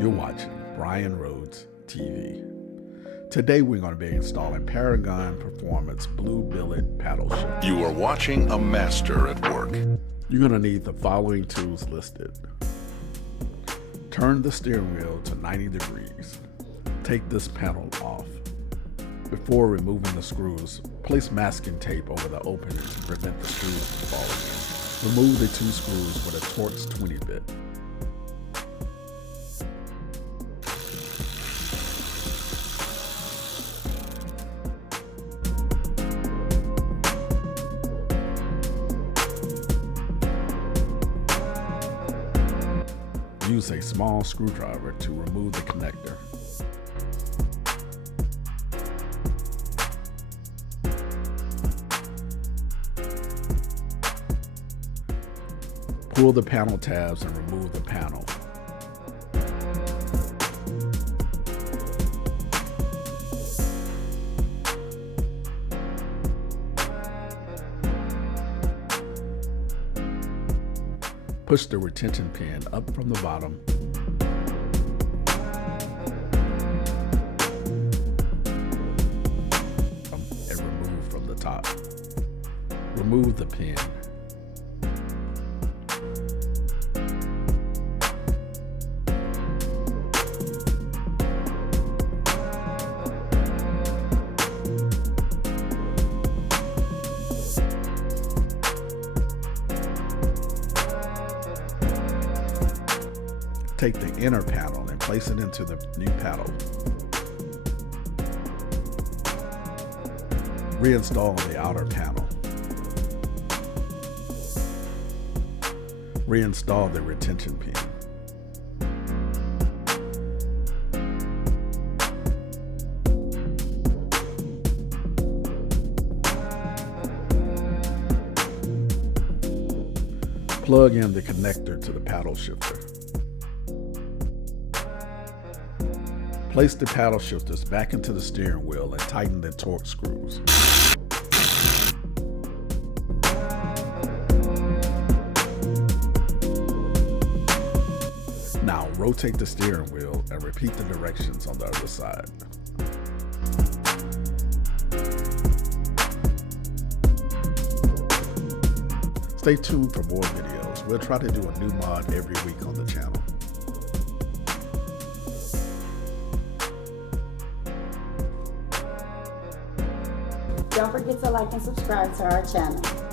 You're watching Brian Rhodes TV. Today we're going to be installing Paragon Performance Blue Billet paddle shift. You are watching a master at work. You're going to need the following tools listed. Turn the steering wheel to 90 degrees. Take this panel off. Before removing the screws, place masking tape over the opening to prevent the screws from falling in. Remove the two screws with a Torx 20 bit. Use a small screwdriver to remove the connector. Pull the panel tabs and remove the panel. Push the retention pin up from the bottom and remove from the top. Remove the pin. Take the inner panel and place it into the new paddle. Reinstall the outer panel. Reinstall the retention pin. Plug in the connector to the paddle shifter. Place the paddle shifters back into the steering wheel and tighten the Torx screws. Now rotate the steering wheel and repeat the directions on the other side. Stay tuned for more videos. We'll try to do a new mod every week on the channel. Don't forget to like and subscribe to our channel.